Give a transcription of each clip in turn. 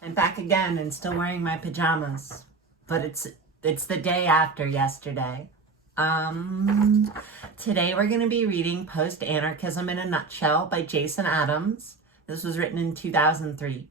I'm back again and still wearing my pajamas, but it's the day after yesterday. Today we're going to be reading Postanarchism in a Nutshell by Jason Adams. This was written in 2003.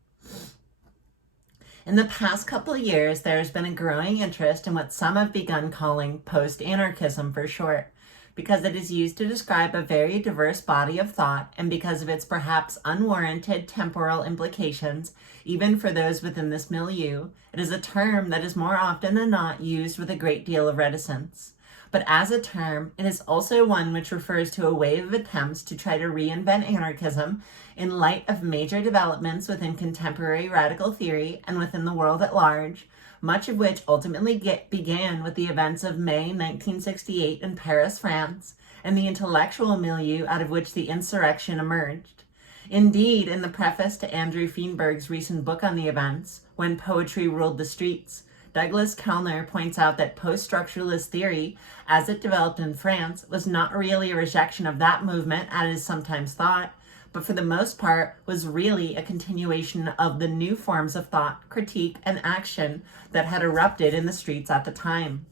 In the past couple of years, there has been a growing interest in what some have begun calling post-anarchism for short, because it is used to describe a very diverse body of thought and because of its perhaps unwarranted temporal implications, even for those within this milieu. It is a term that is more often than not used with a great deal of reticence. But as a term, it is also one which refers to a wave of attempts to try to reinvent anarchism in light of major developments within contemporary radical theory and within the world at large, much of which ultimately began with the events of May 1968 in Paris, France, and the intellectual milieu out of which the insurrection emerged. Indeed, in the preface to Andrew Feenberg's recent book on the events, When Poetry Ruled the Streets, Douglas Kellner points out that post-structuralist theory, as it developed in France, was not really a rejection of that movement, as is sometimes thought, but for the most part was really a continuation of the new forms of thought, critique, and action that had erupted in the streets at the time.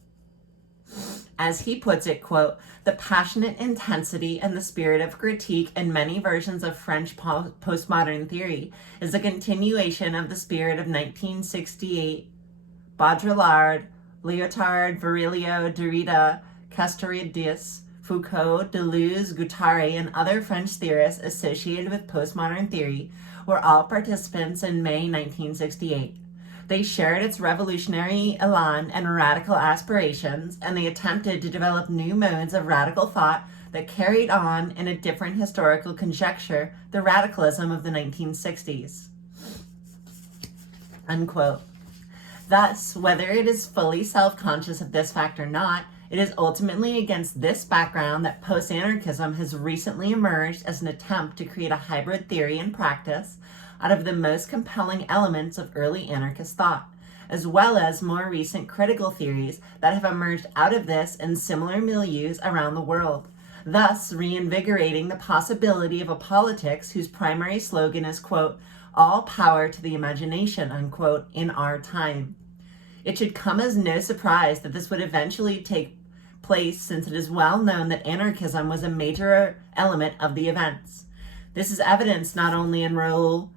As he puts it, quote, "The passionate intensity and the spirit of critique in many versions of French postmodern theory is a continuation of the spirit of 1968 Baudrillard, Lyotard, Virilio, Derrida, Castoriadis, Foucault, Deleuze, Guattari, and other French theorists associated with postmodern theory were all participants in May 1968. They shared its revolutionary elan and radical aspirations, and they attempted to develop new modes of radical thought that carried on in a different historical conjecture the radicalism of the 1960s." Unquote. Thus, whether it is fully self-conscious of this fact or not, it is ultimately against this background that post-anarchism has recently emerged as an attempt to create a hybrid theory and practice out of the most compelling elements of early anarchist thought, as well as more recent critical theories that have emerged out of this in similar milieus around the world, thus reinvigorating the possibility of a politics whose primary slogan is, quote, "all power to the imagination," unquote, in our time. It should come as no surprise that this would eventually take place, since it is well known that anarchism was a major element of the events. This is evidenced not only in Raoul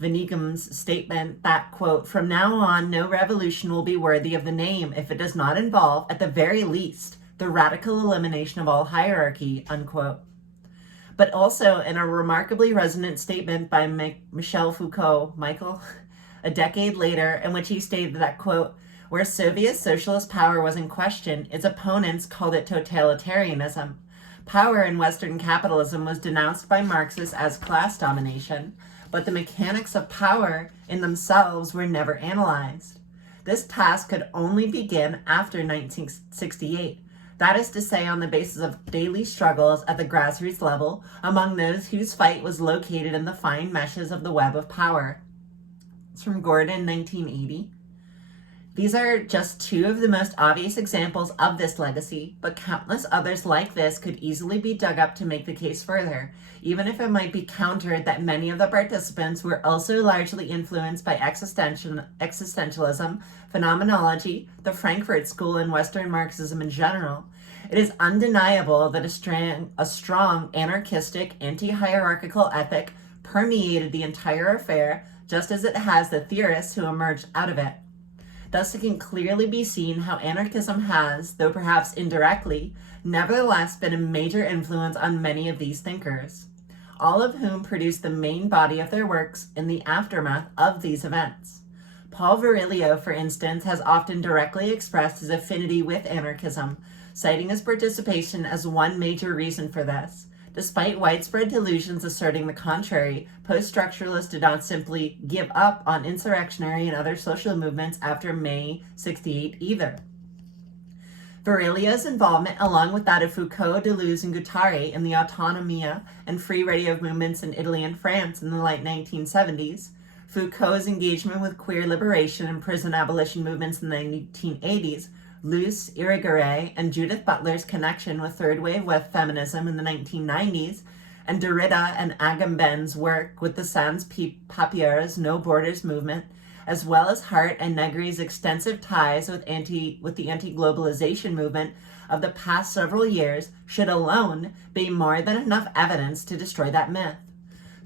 Vaneigham's statement that, quote, "from now on, no revolution will be worthy of the name if it does not involve, at the very least, the radical elimination of all hierarchy," unquote. But also in a remarkably resonant statement by Michel Foucault, a decade later, in which he stated that, quote, "where Soviet socialist power was in question, its opponents called it totalitarianism. Power in Western capitalism was denounced by Marxists as class domination, but the mechanics of power in themselves were never analyzed. This task could only begin after 1968. That is to say, on the basis of daily struggles at the grassroots level among those whose fight was located in the fine meshes of the web of power." It's from Gordon, 1980. These are just two of the most obvious examples of this legacy, but countless others like this could easily be dug up to make the case further, even if it might be countered that many of the participants were also largely influenced by existentialism, phenomenology, the Frankfurt School, and Western Marxism in general. It is undeniable that a strong anarchistic, anti-hierarchical ethic permeated the entire affair, just as it has the theorists who emerged out of it. Thus, it can clearly be seen how anarchism has, though perhaps indirectly, nevertheless been a major influence on many of these thinkers, all of whom produced the main body of their works in the aftermath of these events. Paul Virilio, for instance, has often directly expressed his affinity with anarchism, citing his participation as one major reason for this. Despite widespread delusions asserting the contrary, post-structuralists did not simply give up on insurrectionary and other social movements after May 68 either. Virilio's involvement, along with that of Foucault, Deleuze, and Guattari in the autonomia and free radio movements in Italy and France in the late 1970s, Foucault's engagement with queer liberation and prison abolition movements in the 1980s, Luce Irigaray and Judith Butler's connection with third wave feminism in the 1990s, and Derrida and Agamben's work with the Sans Papiers No Borders movement, as well as Hart and Negri's extensive ties with the anti-globalization movement of the past several years, should alone be more than enough evidence to destroy that myth.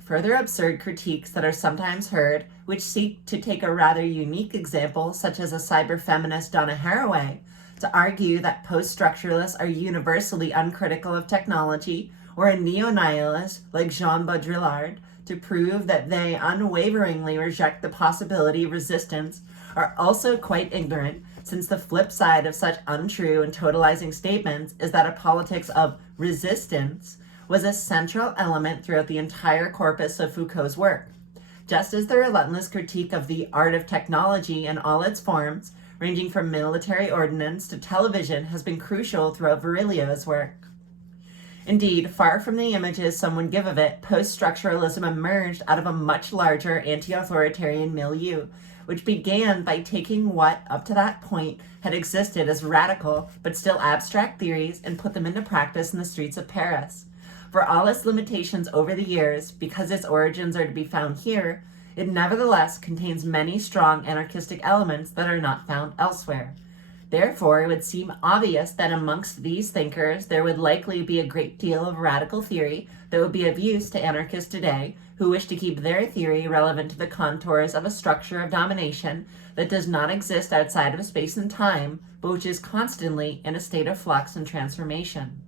Further absurd critiques that are sometimes heard, which seek to take a rather unique example, such as a cyber-feminist Donna Haraway, to argue that post-structuralists are universally uncritical of technology, or a neo-nihilist like Jean Baudrillard to prove that they unwaveringly reject the possibility of resistance, are also quite ignorant, since the flip side of such untrue and totalizing statements is that a politics of resistance was a central element throughout the entire corpus of Foucault's work, just as the relentless critique of the art of technology in all its forms, ranging from military ordnance to television, has been crucial throughout Virilio's work. Indeed, far from the images some would give of it, post-structuralism emerged out of a much larger anti-authoritarian milieu, which began by taking what, up to that point, had existed as radical but still abstract theories and put them into practice in the streets of Paris. For all its limitations over the years, because its origins are to be found here, it nevertheless contains many strong anarchistic elements that are not found elsewhere. Therefore, it would seem obvious that amongst these thinkers there would likely be a great deal of radical theory that would be of use to anarchists today who wish to keep their theory relevant to the contours of a structure of domination that does not exist outside of space and time, but which is constantly in a state of flux and transformation.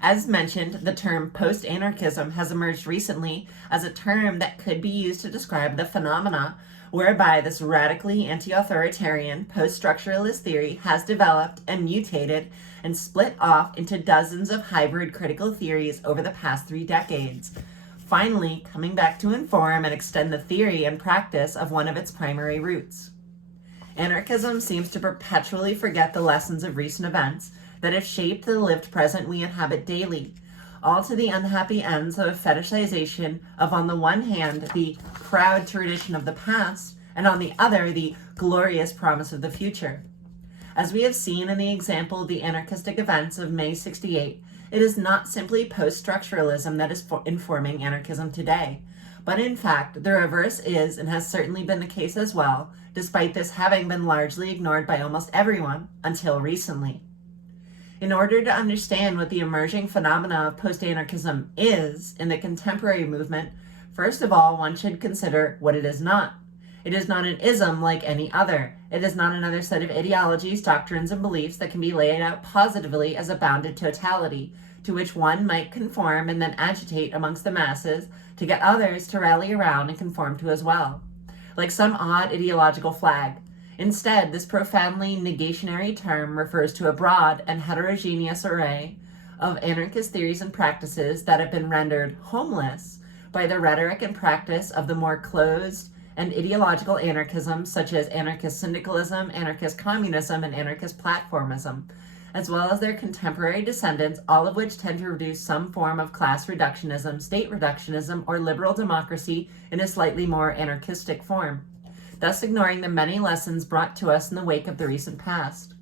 As mentioned, the term post-anarchism has emerged recently as a term that could be used to describe the phenomena whereby this radically anti-authoritarian post-structuralist theory has developed and mutated and split off into dozens of hybrid critical theories over the past 3 decades, finally coming back to inform and extend the theory and practice of one of its primary roots. Anarchism seems to perpetually forget the lessons of recent events that have shaped the lived present we inhabit daily, all to the unhappy ends of a fetishization of, on the one hand, the proud tradition of the past, and on the other, the glorious promise of the future. As we have seen in the example of the anarchistic events of May '68, it is not simply post-structuralism that is informing anarchism today, but in fact, the reverse is and has certainly been the case as well, despite this having been largely ignored by almost everyone until recently. In order to understand what the emerging phenomena of post-anarchism is in the contemporary movement, first of all, one should consider what it is not. It is not an ism like any other. It is not another set of ideologies, doctrines, and beliefs that can be laid out positively as a bounded totality, to which one might conform and then agitate amongst the masses to get others to rally around and conform to as well, like some odd ideological flag. Instead, this profoundly negationary term refers to a broad and heterogeneous array of anarchist theories and practices that have been rendered homeless by the rhetoric and practice of the more closed and ideological anarchism, such as anarchist syndicalism, anarchist communism, and anarchist platformism, as well as their contemporary descendants, all of which tend to reduce some form of class reductionism, state reductionism, or liberal democracy in a slightly more anarchistic form, thus ignoring the many lessons brought to us in the wake of the recent past.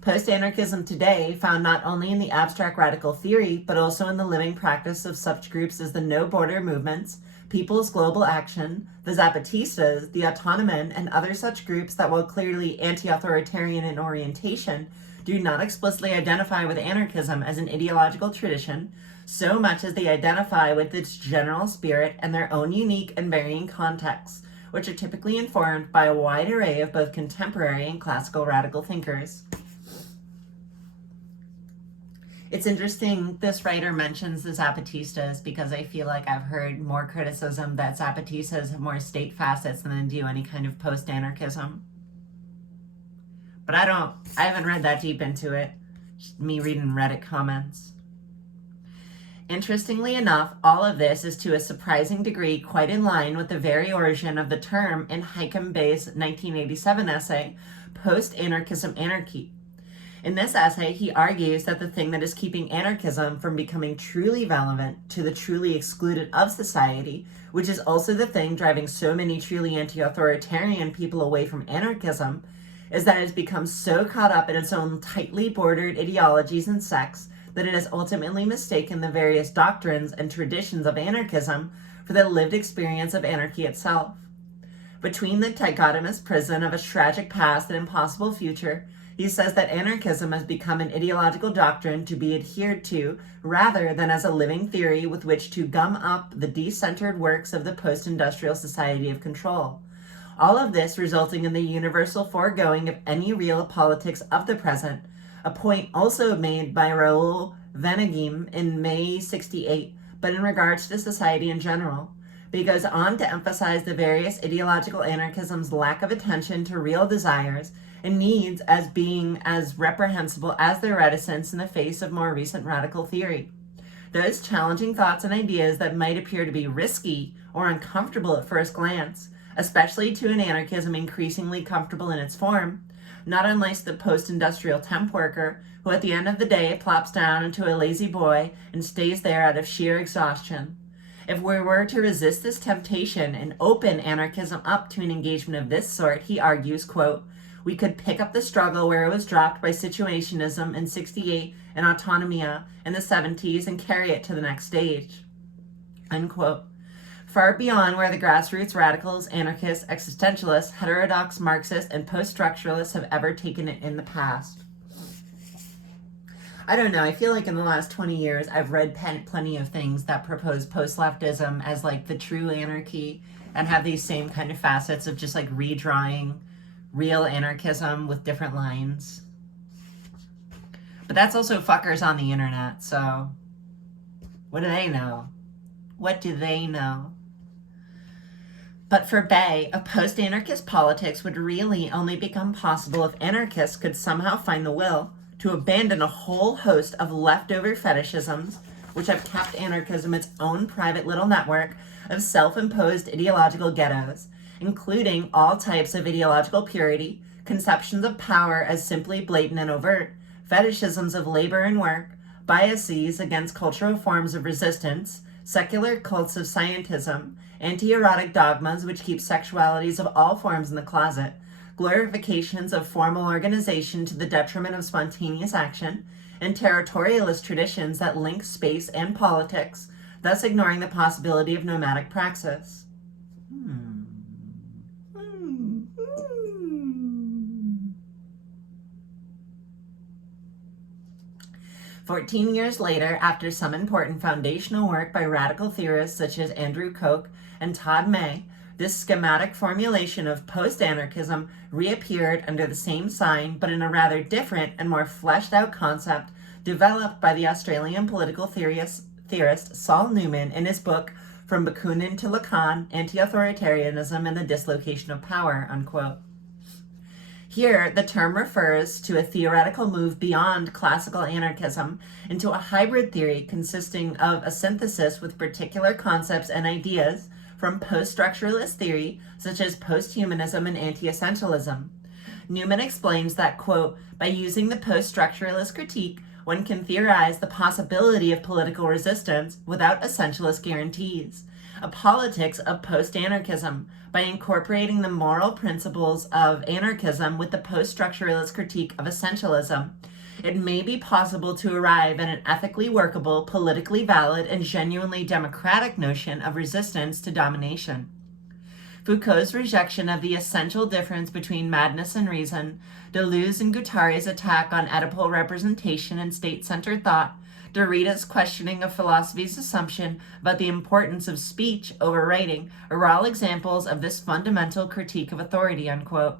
Post-anarchism today, found not only in the abstract radical theory, but also in the living practice of such groups as the No Border movements, People's Global Action, the Zapatistas, the Autonomen, and other such groups that, while clearly anti-authoritarian in orientation, do not explicitly identify with anarchism as an ideological tradition, so much as they identify with its general spirit and their own unique and varying contexts, which are typically informed by a wide array of both contemporary and classical radical thinkers. It's interesting this writer mentions the Zapatistas because I feel like I've heard more criticism that Zapatistas have more state facets than they do any kind of post-anarchism. But I haven't read that deep into it. Just me reading Reddit comments. Interestingly enough, all of this is to a surprising degree quite in line with the very origin of the term in Highcombe Bay's 1987 essay, Post-Anarchism Anarchy. In this essay, he argues that the thing that is keeping anarchism from becoming truly relevant to the truly excluded of society, which is also the thing driving so many truly anti-authoritarian people away from anarchism, is that it has become so caught up in its own tightly bordered ideologies and sects that it has ultimately mistaken the various doctrines and traditions of anarchism for the lived experience of anarchy itself. Between the dichotomous prison of a tragic past and impossible future, he says that anarchism has become an ideological doctrine to be adhered to rather than as a living theory with which to gum up the decentered works of the post-industrial society of control. All of this resulting in the universal foregoing of any real politics of the present, a point also made by Raoul Vaneigem in May 68, but in regards to society in general. But he goes on to emphasize the various ideological anarchism's lack of attention to real desires and needs as being as reprehensible as their reticence in the face of more recent radical theory. Those challenging thoughts and ideas that might appear to be risky or uncomfortable at first glance, especially to an anarchism increasingly comfortable in its form, not unlike the post-industrial temp worker who at the end of the day plops down into a lazy boy and stays there out of sheer exhaustion. If we were to resist this temptation and open anarchism up to an engagement of this sort, he argues, quote, we could pick up the struggle where it was dropped by situationism in 68 and autonomia in the 70s and carry it to the next stage, unquote. Far beyond where the grassroots radicals, anarchists, existentialists, heterodox Marxists, and post-structuralists have ever taken it in the past. I don't know, I feel like in the last 20 years I've read plenty of things that propose post-leftism as like the true anarchy and have these same kind of facets of just like redrawing real anarchism with different lines. But that's also fuckers on the internet, so what do they know? What do they know? But for Bay, a post-anarchist politics would really only become possible if anarchists could somehow find the will to abandon a whole host of leftover fetishisms, which have kept anarchism its own private little network of self-imposed ideological ghettos, including all types of ideological purity, conceptions of power as simply blatant and overt, fetishisms of labor and work, biases against cultural forms of resistance, secular cults of scientism, anti-erotic dogmas which keep sexualities of all forms in the closet, glorifications of formal organization to the detriment of spontaneous action, and territorialist traditions that link space and politics, thus ignoring the possibility of nomadic praxis. 14 years later, after some important foundational work by radical theorists such as Andrew Koch and Todd May, this schematic formulation of post-anarchism reappeared under the same sign, but in a rather different and more fleshed out concept developed by the Australian political theorist Saul Newman in his book From Bakunin to Lacan, Anti-Authoritarianism and the Dislocation of Power, unquote. Here, the term refers to a theoretical move beyond classical anarchism into a hybrid theory consisting of a synthesis with particular concepts and ideas from post-structuralist theory, such as post-humanism and anti-essentialism. Newman explains that, quote, by using the post-structuralist critique, one can theorize the possibility of political resistance without essentialist guarantees, a politics of post-anarchism, by incorporating the moral principles of anarchism with the post-structuralist critique of essentialism. It may be possible to arrive at an ethically workable, politically valid, and genuinely democratic notion of resistance to domination. Foucault's rejection of the essential difference between madness and reason, Deleuze and Guattari's attack on Oedipal representation and state-centered thought, Derrida's questioning of philosophy's assumption about the importance of speech over writing are all examples of this fundamental critique of authority, unquote.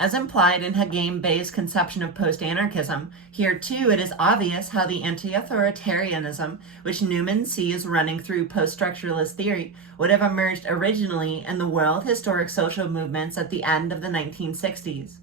As implied in Hagem Bey's conception of post-anarchism, here too it is obvious how the anti-authoritarianism, which Newman sees running through post-structuralist theory, would have emerged originally in the world historic social movements at the end of the 1960s.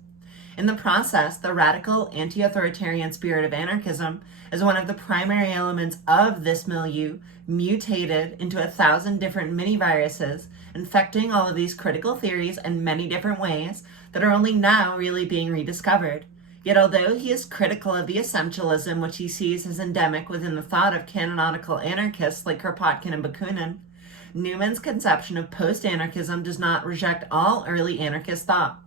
In the process, the radical anti-authoritarian spirit of anarchism, as one of the primary elements of this milieu, mutated into 1,000 different mini-viruses, infecting all of these critical theories in many different ways that are only now really being rediscovered. Yet although he is critical of the essentialism which he sees as endemic within the thought of canonical anarchists like Kropotkin and Bakunin, Newman's conception of post-anarchism does not reject all early anarchist thought.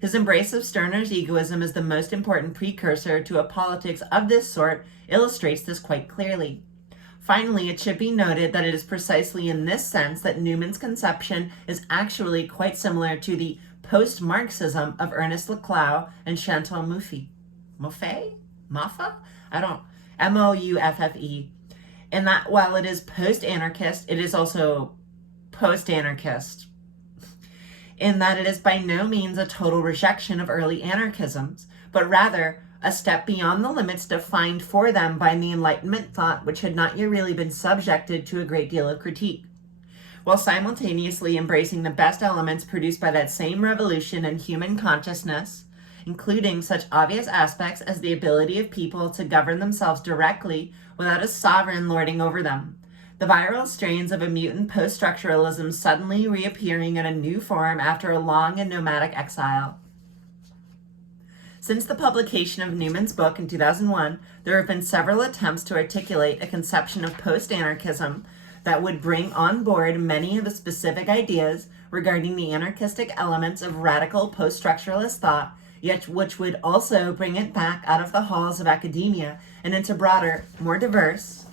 His embrace of Stirner's egoism as the most important precursor to a politics of this sort illustrates this quite clearly. Finally, it should be noted that it is precisely in this sense that Newman's conception is actually quite similar to the post-Marxism of Ernest Laclau and Chantal Mouffe? Mouffe? Mouffe. In that while it is post-anarchist, it is also post-anarchist. In that it is by no means a total rejection of early anarchisms, but rather a step beyond the limits defined for them by the Enlightenment thought, which had not yet really been subjected to a great deal of critique, while simultaneously embracing the best elements produced by that same revolution in human consciousness, including such obvious aspects as the ability of people to govern themselves directly without a sovereign lording over them, the viral strains of a mutant post-structuralism suddenly reappearing in a new form after a long and nomadic exile. Since the publication of Newman's book in 2001, there have been several attempts to articulate a conception of post-anarchism that would bring on board many of the specific ideas regarding the anarchistic elements of radical post-structuralist thought, yet which would also bring it back out of the halls of academia and into broader, more diverse,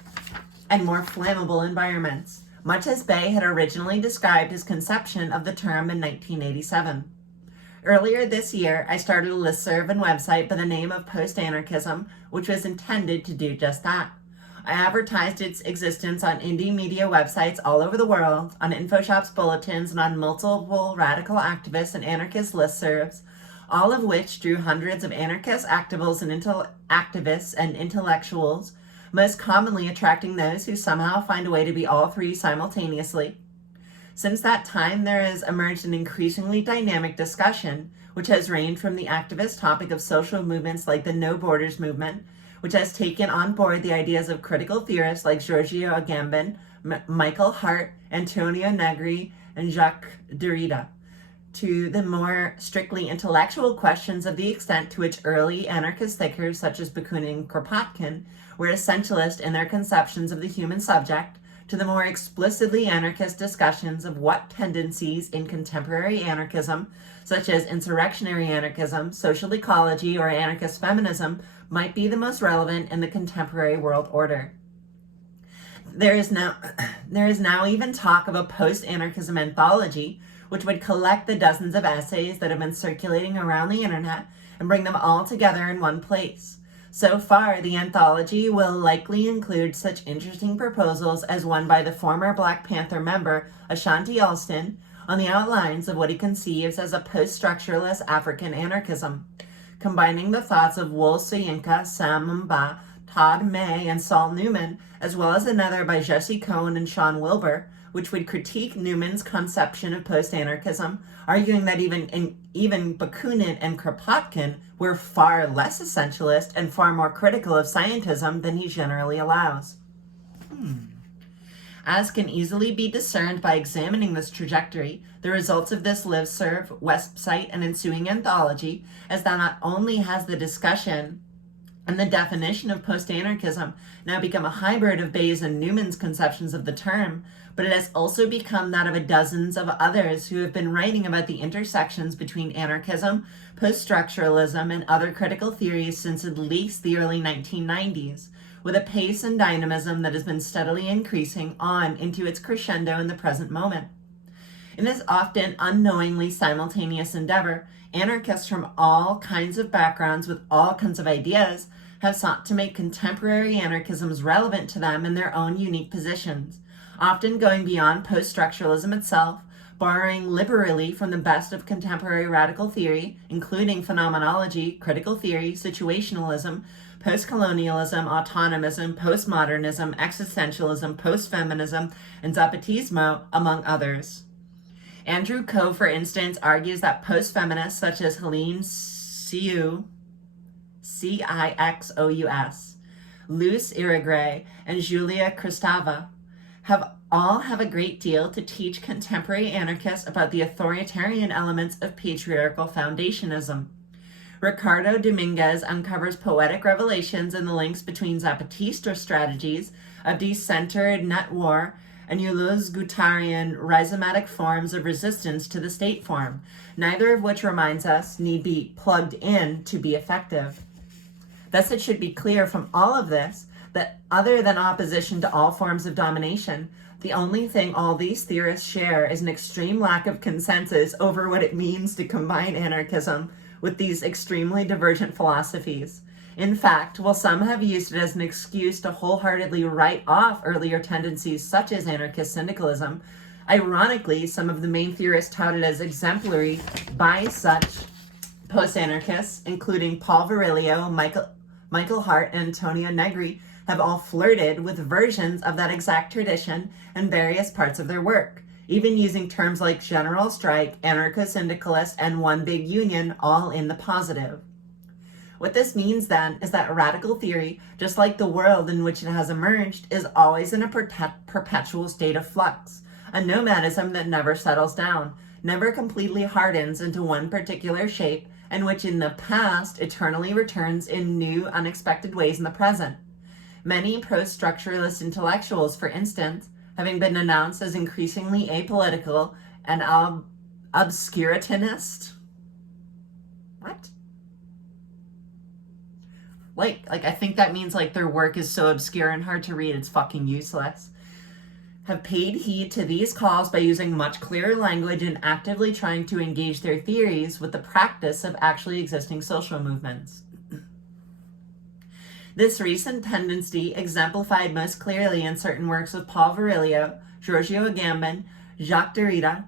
and more flammable environments, much as Bay had originally described his conception of the term in 1987. Earlier this year, I started a listserv and website by the name of Postanarchism, which was intended to do just that. I advertised its existence on indie media websites all over the world, on InfoShop's bulletins, and on multiple radical activists and anarchist listservs, all of which drew hundreds of anarchist activists and intellectuals, most commonly attracting those who somehow find a way to be all three simultaneously. Since that time, there has emerged an increasingly dynamic discussion, which has ranged from the activist topic of social movements like the No Borders movement, which has taken on board the ideas of critical theorists like Giorgio Agamben, Michael Hart, Antonio Negri, and Jacques Derrida, to the more strictly intellectual questions of the extent to which early anarchist thinkers such as Bakunin and Kropotkin were essentialist in their conceptions of the human subject, to the more explicitly anarchist discussions of what tendencies in contemporary anarchism, such as insurrectionary anarchism, social ecology, or anarchist feminism, might be the most relevant in the contemporary world order. There is now even talk of a post-anarchism anthology, which would collect the dozens of essays that have been circulating around the internet and bring them all together in one place. So far, the anthology will likely include such interesting proposals as one by the former Black Panther member Ashanti Alston on the outlines of what he conceives as a post-structuralist African anarchism, combining the thoughts of Wole Soyinka, Sam Mba, Todd May, and Saul Newman, as well as another by Jesse Cohn and Sean Wilbur, which would critique Newman's conception of post-anarchism, arguing that even Bakunin and Kropotkin were far less essentialist and far more critical of scientism than he generally allows. As can easily be discerned by examining this trajectory, the results of this listserv, website, and ensuing anthology is that not only has the discussion and the definition of post-anarchism now become a hybrid of Bayes and Newman's conceptions of the term, but it has also become that of dozens of others who have been writing about the intersections between anarchism, post-structuralism, and other critical theories since at least the early 1990s, with a pace and dynamism that has been steadily increasing on into its crescendo in the present moment. In this often unknowingly simultaneous endeavor, anarchists from all kinds of backgrounds with all kinds of ideas have sought to make contemporary anarchisms relevant to them in their own unique positions, often going beyond post-structuralism itself, borrowing liberally from the best of contemporary radical theory, including phenomenology, critical theory, situationalism, post-colonialism, autonomism, postmodernism, existentialism, post-feminism, and Zapatismo, among others. Andrew Coe, for instance, argues that post-feminists such as Helene Cixous, Luce Irigaray, and Julia Kristeva have a great deal to teach contemporary anarchists about the authoritarian elements of patriarchal foundationism. Ricardo Dominguez uncovers poetic revelations in the links between Zapatista strategies of decentered net war and you lose Guattarian rhizomatic forms of resistance to the state form, neither of which reminds us need be plugged in to be effective. Thus, it should be clear from all of this that other than opposition to all forms of domination, the only thing all these theorists share is an extreme lack of consensus over what it means to combine anarchism with these extremely divergent philosophies. In fact, while some have used it as an excuse to wholeheartedly write off earlier tendencies such as anarchist syndicalism, ironically, some of the main theorists touted as exemplary by such post-anarchists, including Paul Virilio, Michael Hart, and Antonio Negri, have all flirted with versions of that exact tradition in various parts of their work, even using terms like general strike, anarcho-syndicalist, and one big union, all in the positive. What this means then is that radical theory, just like the world in which it has emerged, is always in a perpetual state of flux, a nomadism that never settles down, never completely hardens into one particular shape, and which in the past eternally returns in new, unexpected ways in the present. Many post-structuralist intellectuals, for instance, having been announced as increasingly apolitical and obscurantinist. What? Like I think that means like their work is so obscure and hard to read, it's fucking useless. Have paid heed to these calls by using much clearer language and actively trying to engage their theories with the practice of actually existing social movements. This recent tendency exemplified most clearly in certain works of Paul Virilio, Giorgio Agamben, Jacques Derrida,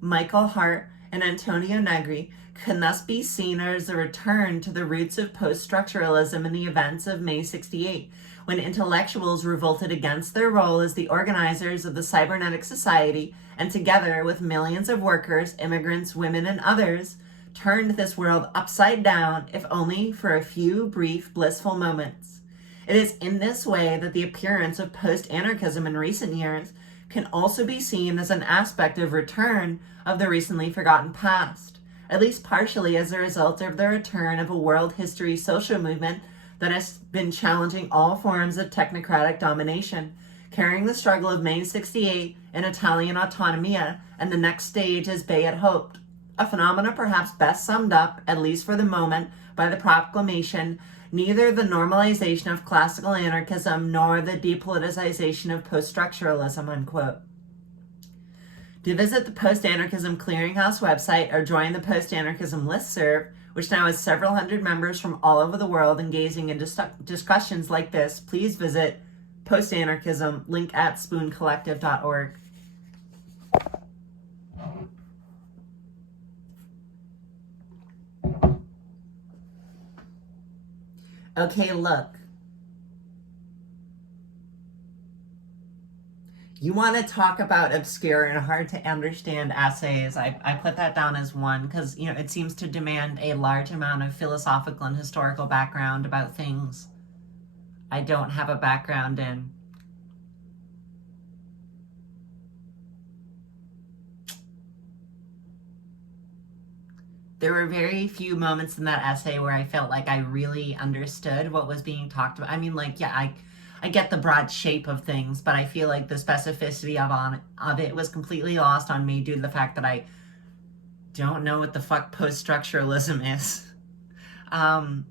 Michael Hart, and Antonio Negri can thus be seen as a return to the roots of post-structuralism in the events of May 68, when intellectuals revolted against their role as the organizers of the cybernetic society and together with millions of workers, immigrants, women, and others, turned this world upside down, if only for a few brief, blissful moments. It is in this way that the appearance of post-anarchism in recent years can also be seen as an aspect of return of the recently forgotten past, at least partially as a result of the return of a world history social movement that has been challenging all forms of technocratic domination, carrying the struggle of May 68 and Italian autonomia, and the next stage as Bay had hoped. A phenomena perhaps best summed up, at least for the moment, by the proclamation, neither the normalization of classical anarchism nor the depoliticization of post-structuralism, unquote. To visit the Post-Anarchism Clearinghouse website or join the Post-Anarchism listserv, which now has several hundred members from all over the world engaging in discussions like this, please visit Post-Anarchism, link at spooncollective.org. Okay, look. You want to talk about obscure and hard to understand essays. I put that down as one because, it seems to demand a large amount of philosophical and historical background about things I don't have a background in. There were very few moments in that essay where I felt like I really understood what was being talked about. I mean, I get the broad shape of things, but I feel like the specificity of it was completely lost on me due to the fact that I don't know what the fuck post-structuralism is. I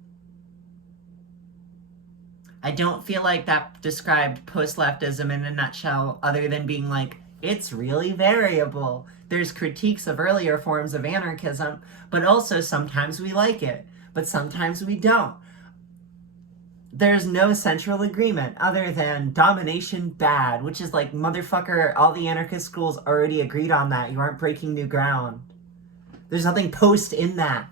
don't feel like that described post-leftism in a nutshell, other than being like, it's really variable. There's critiques of earlier forms of anarchism, but also sometimes we like it, but sometimes we don't. There's no central agreement other than domination bad, which is like, motherfucker, all the anarchist schools already agreed on that. You aren't breaking new ground. There's nothing post in that.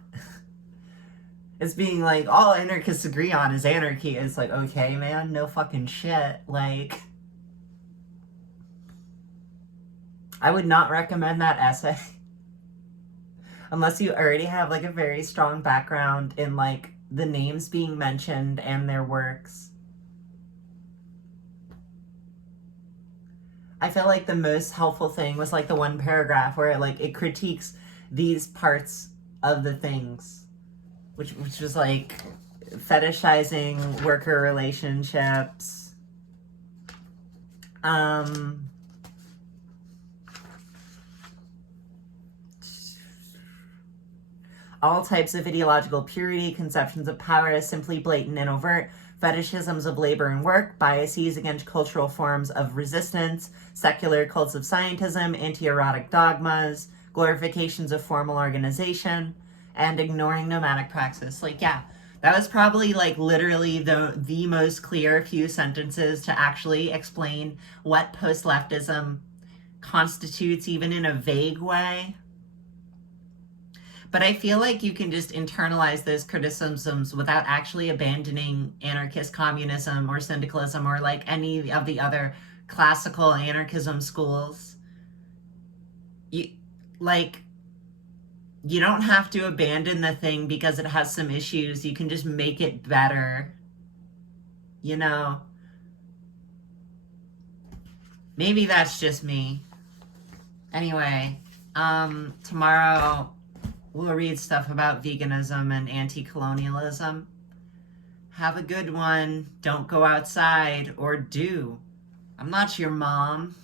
It's being like, all anarchists agree on is anarchy. It's like, okay, man, no fucking shit. Like, I would not recommend that essay. Unless you already have like a very strong background in like the names being mentioned and their works. I feel like the most helpful thing was like the one paragraph where it critiques these parts of the things, which was like fetishizing worker relationships, All types of ideological purity, conceptions of power as simply blatant and overt, fetishisms of labor and work, biases against cultural forms of resistance, secular cults of scientism, anti-erotic dogmas, glorifications of formal organization, and ignoring nomadic praxis. Like, yeah, that was probably like literally the most clear few sentences to actually explain what post-leftism constitutes, even in a vague way. But I feel like you can just internalize those criticisms without actually abandoning anarchist communism or syndicalism or like any of the other classical anarchism schools. You don't have to abandon the thing because it has some issues. You can just make it better. You know? Maybe that's just me. Anyway, tomorrow we'll read stuff about veganism and anti-colonialism. Have a good one. Don't go outside, or do. I'm not your mom.